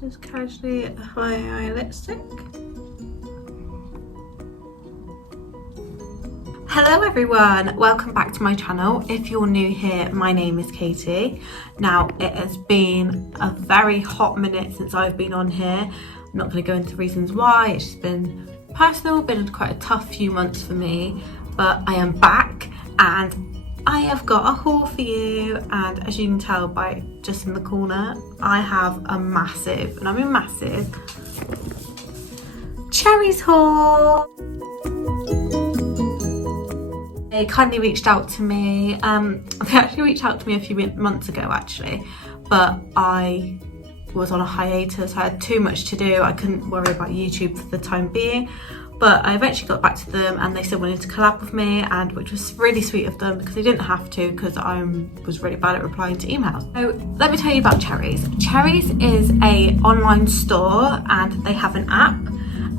Just casually apply my lipstick. Hello everyone, welcome back to my channel. If you're new here, my name is Katie. Now, it has been a very hot minute since I've been on here. I'm not going to go into reasons why, it's just been personal, been quite a tough few months for me, but I am back and I have got a haul for you, and as you can tell by just in the corner, I have a massive, and I mean massive, Cherryz haul. They kindly reached out to me. They actually reached out to me a few months ago actually, but I was on a hiatus. I had too much to do. I couldn't worry about YouTube for the time being, but I eventually got back to them and they still wanted to collab with me, and which was really sweet of them because they didn't have to, because I was really bad at replying to emails. So let me tell you about Cherryz. Cherryz is an online store and they have an app,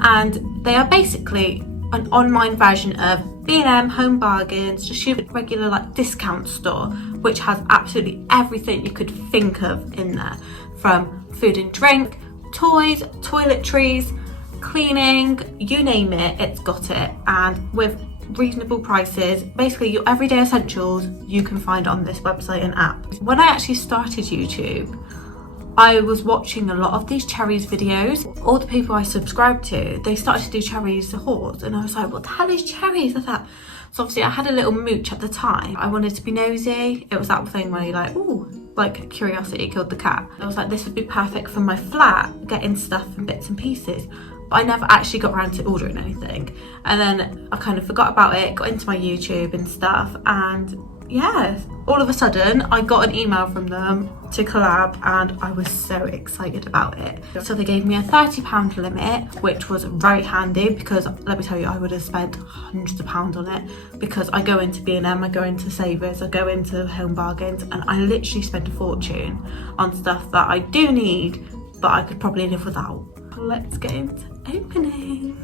and they are basically an online version of B&M, Home Bargains, just your regular like discount store, which has absolutely everything you could think of in there, from food and drink, toys, toiletries, cleaning, you name it, it's got it, and with reasonable prices. Basically your everyday essentials you can find on this website and app. When I actually started YouTube, I was watching a lot of these Cherryz videos. All the people I subscribed to, they started to do Cherryz hauls, and I was like, what the hell is Cherryz? I thought, so obviously I had a little mooch at the time. I wanted to be nosy. It was that thing where you're like, ooh, like curiosity killed the cat. I was like, this would be perfect for my flat, getting stuff and bits and pieces. But I never actually got around to ordering anything. And then I kind of forgot about it, got into my YouTube and stuff, and yeah, all of a sudden I got an email from them to collab and I was so excited about it. So they gave me a £30 limit, which was very handy because let me tell you, I would have spent hundreds of pounds on it, because I go into B&M, I go into Savers, I go into Home Bargains, and I literally spend a fortune on stuff that I do need but I could probably live without. Let's get into opening.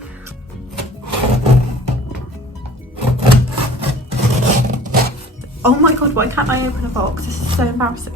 Oh my god, why can't I open a box? This is so embarrassing.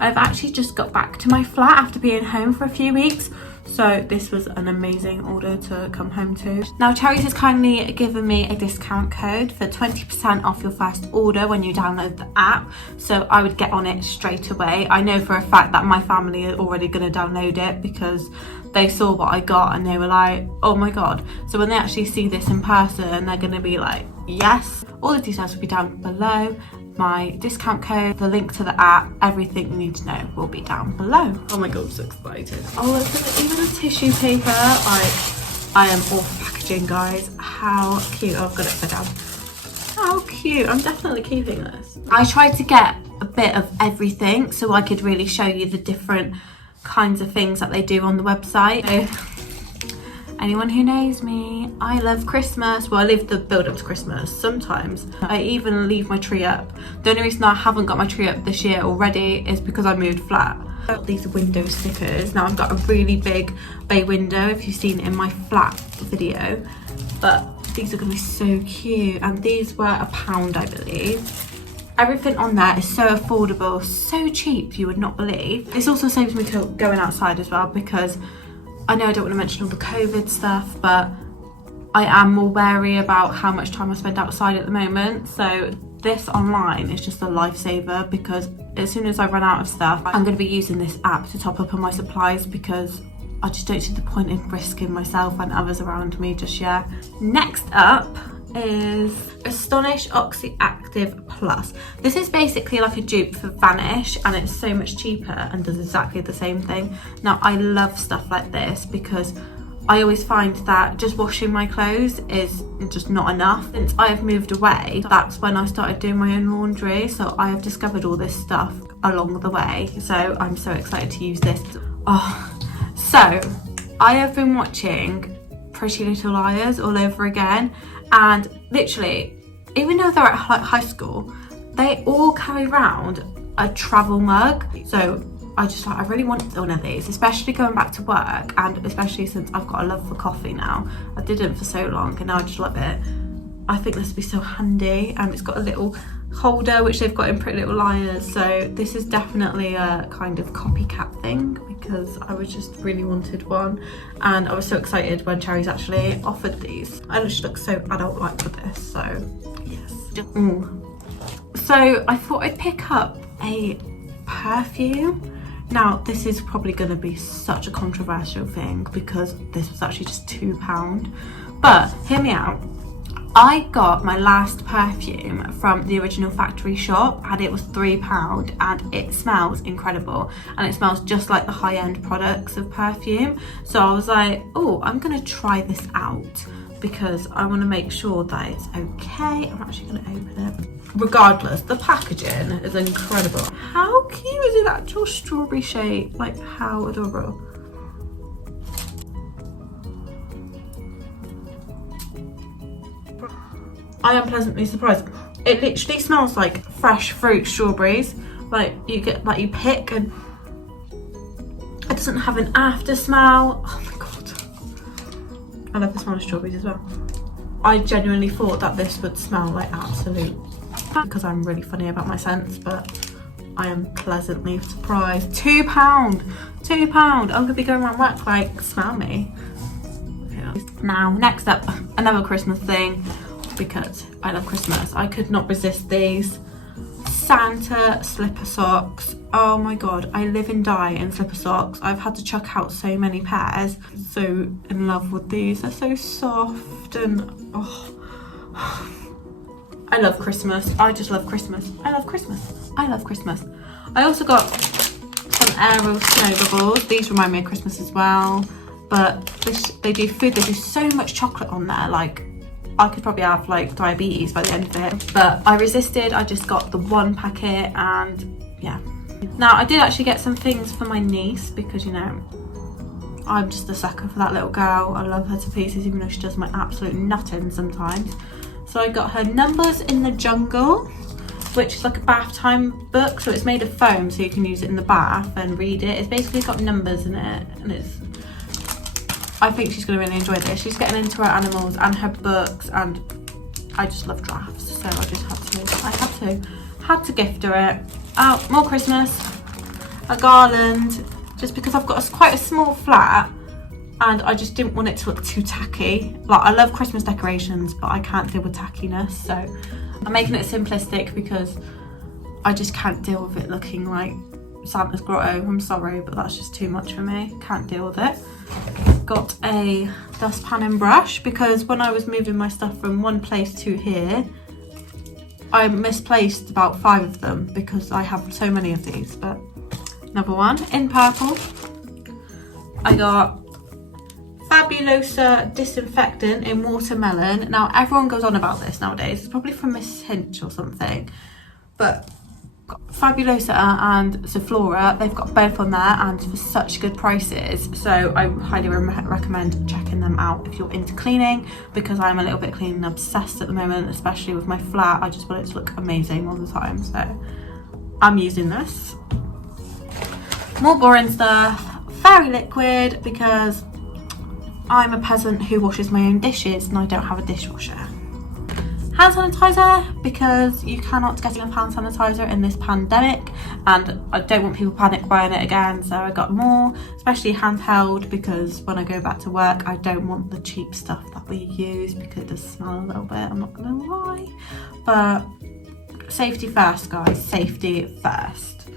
I've actually just got back to my flat after being home for a few weeks, so this was an amazing order to come home to. Now Cherryz has kindly given me a discount code for 20% off your first order when you download the app, so I would get on it straight away. I know for a fact that my family are already going to download it because they saw what I got and they were like, oh my god. So when they actually see this in person, they're going to be like, yes. All the details will be down below. My discount code, the link to the app, everything you need to know will be down below. Oh my god, I'm so excited. Oh, look at even the tissue paper. Like, I am all for packaging, guys. How cute. Oh, I've got it upside down. How cute. I'm definitely keeping this. I tried to get a bit of everything so I could really show you the different kinds of things that they do on the website. So, anyone who knows me, I love Christmas. Well, I live the build up to Christmas. Sometimes I even leave my tree up. The only reason I haven't got my tree up this year already is because I moved flat. These are window stickers. Now I've got a really big bay window, if you've seen it in my flat video, but these are gonna be so cute, and these were £1, I believe. Everything on there is so affordable, so cheap, you would not believe. This also saves me going outside as well, because I know I don't want to mention all the COVID stuff, but I am more wary about how much time I spend outside at the moment. So this online is just a lifesaver, because as soon as I run out of stuff, I'm going to be using this app to top up on my supplies, because I just don't see the point in risking myself and others around me just yet. Next up is Astonish Oxyactive Plus. This is basically like a dupe for Vanish, and it's so much cheaper and does exactly the same thing. Now I love stuff like this because I always find that just washing my clothes is just not enough. Since I have moved away, that's when I started doing my own laundry, so I have discovered all this stuff along the way, so I'm so excited to use this. Oh, so I have been watching Pretty Little Liars all over again, and literally, even though they're at high school, they all carry around a travel mug. So I really want one of these, especially going back to work, and especially since I've got a love for coffee now. I didn't for so long and now I just love it. I think this would be so handy, and it's got a little holder, which they've got in Pretty Little Liars. So this is definitely a kind of copycat thing, because I was just really wanted one, and I was so excited when Cherryz actually offered these. I just look so adult-like with this, so yes. So I thought I'd pick up a perfume. Now this is probably going to be such a controversial thing because this was actually just £2, but hear me out. I got my last perfume from the original factory shop and it was £3, and it smells incredible, and it smells just like the high-end products of perfume. So I was like, oh, I'm gonna try this out because I want to make sure that it's okay. I'm actually going to open it. Regardless, the packaging is incredible. How cute is it? Actual strawberry shade, like how adorable. I am pleasantly surprised. It literally smells like fresh fruit strawberries. Like you get, like you pick, and it doesn't have an after smell. Oh my god. I love the smell of strawberries as well. I genuinely thought that this would smell like absolute, because I'm really funny about my scents, but I am pleasantly surprised. £2. £2. I'm gonna be going around work like, smell me. Yeah. Now, next up, another Christmas thing, because I love Christmas. I could not resist these Santa slipper socks. Oh my god, I live and die in slipper socks. I've had to chuck out so many pairs. So in love with these. They're so soft and oh. I love Christmas. I just love Christmas. I love Christmas. I love Christmas. I also got some Aero snow bubbles. These remind me of Christmas as well. But they do food. They do so much chocolate on there. Like, I could probably have like diabetes by the end of it. But I resisted. I just got the one packet and yeah. Now, I did actually get some things for my niece because, you know, I'm just a sucker for that little girl. I love her to pieces, even though she does my absolute nutting sometimes. So I got her Numbers in the Jungle, which is like a bath time book. So it's made of foam, so you can use it in the bath and read it. It's basically got numbers in it, and I think she's gonna really enjoy this. She's getting into her animals and her books, and I just love drafts, so I just had to gift her it. Oh, more Christmas, a garland, just because I've got quite a small flat. And I just didn't want it to look too tacky. Like, I love Christmas decorations, but I can't deal with tackiness. So I'm making it simplistic because I just can't deal with it looking like Santa's grotto. I'm sorry, but that's just too much for me. Can't deal with it. Got a dustpan and brush because when I was moving my stuff from one place to here, I misplaced about 5 of them because I have so many of these. But another one in purple. I got Fabulosa disinfectant in watermelon. Now everyone goes on about this nowadays. It's probably from Miss Hinch or something, but Fabulosa and Zaflora, they've got both on there and for such good prices. So I highly recommend checking them out if you're into cleaning, because I'm a little bit cleaning obsessed at the moment, especially with my flat. I just want it to look amazing all the time, so I'm using this. More boring stuff, fairy liquid, because I'm a peasant who washes my own dishes and I don't have a dishwasher. Hand sanitizer, because you cannot get enough hand sanitizer in this pandemic, and I don't want people panic buying it again, so I got more, especially handheld, because when I go back to work I don't want the cheap stuff that we use because it does smell a little bit, I'm not gonna lie. But safety first, guys, safety first.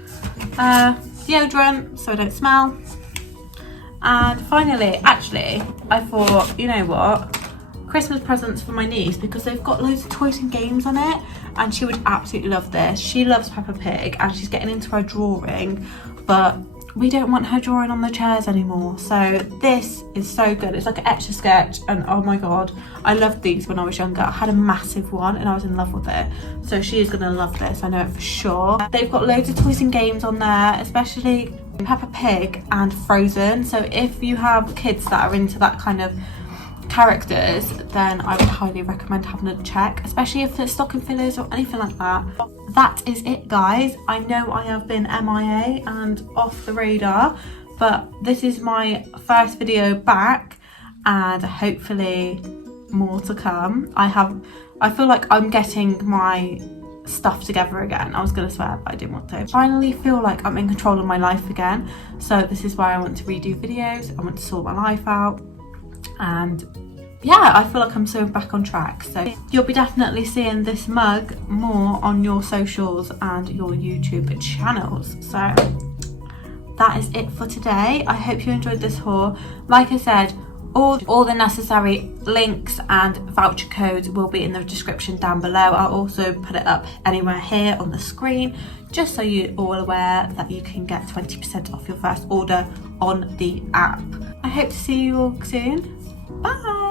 Deodorant so I don't smell. And finally, actually, I thought, you know what? Christmas presents for my niece, because they've got loads of toys and games on it, and she would absolutely love this. She loves Peppa Pig and she's getting into her drawing, but we don't want her drawing on the chairs anymore. So this is so good. It's like an Etch a Sketch, and oh my god, I loved these when I was younger. I had a massive one and I was in love with it. So she is gonna love this, I know it for sure. They've got loads of toys and games on there, especially Peppa Pig and Frozen. So if you have kids that are into that kind of characters, then I would highly recommend having a check, especially if it's stocking fillers or anything like that. That is it, guys. I know I have been MIA and off the radar, but this is my first video back, and hopefully more to come. I feel like I'm getting my stuff together again. I was gonna swear, but I didn't want to. I finally feel like I'm in control of my life again. So this is why I want to redo videos. I want to sort my life out. And yeah, I feel like I'm so back on track. So you'll be definitely seeing this mug more on your socials and your YouTube channels. So that is it for today. I hope you enjoyed this haul. Like I said, all the necessary links and voucher codes will be in the description down below. I'll also put it up anywhere here on the screen, just so you're all aware that you can get 20% off your first order on the app. I hope to see you all soon. Bye!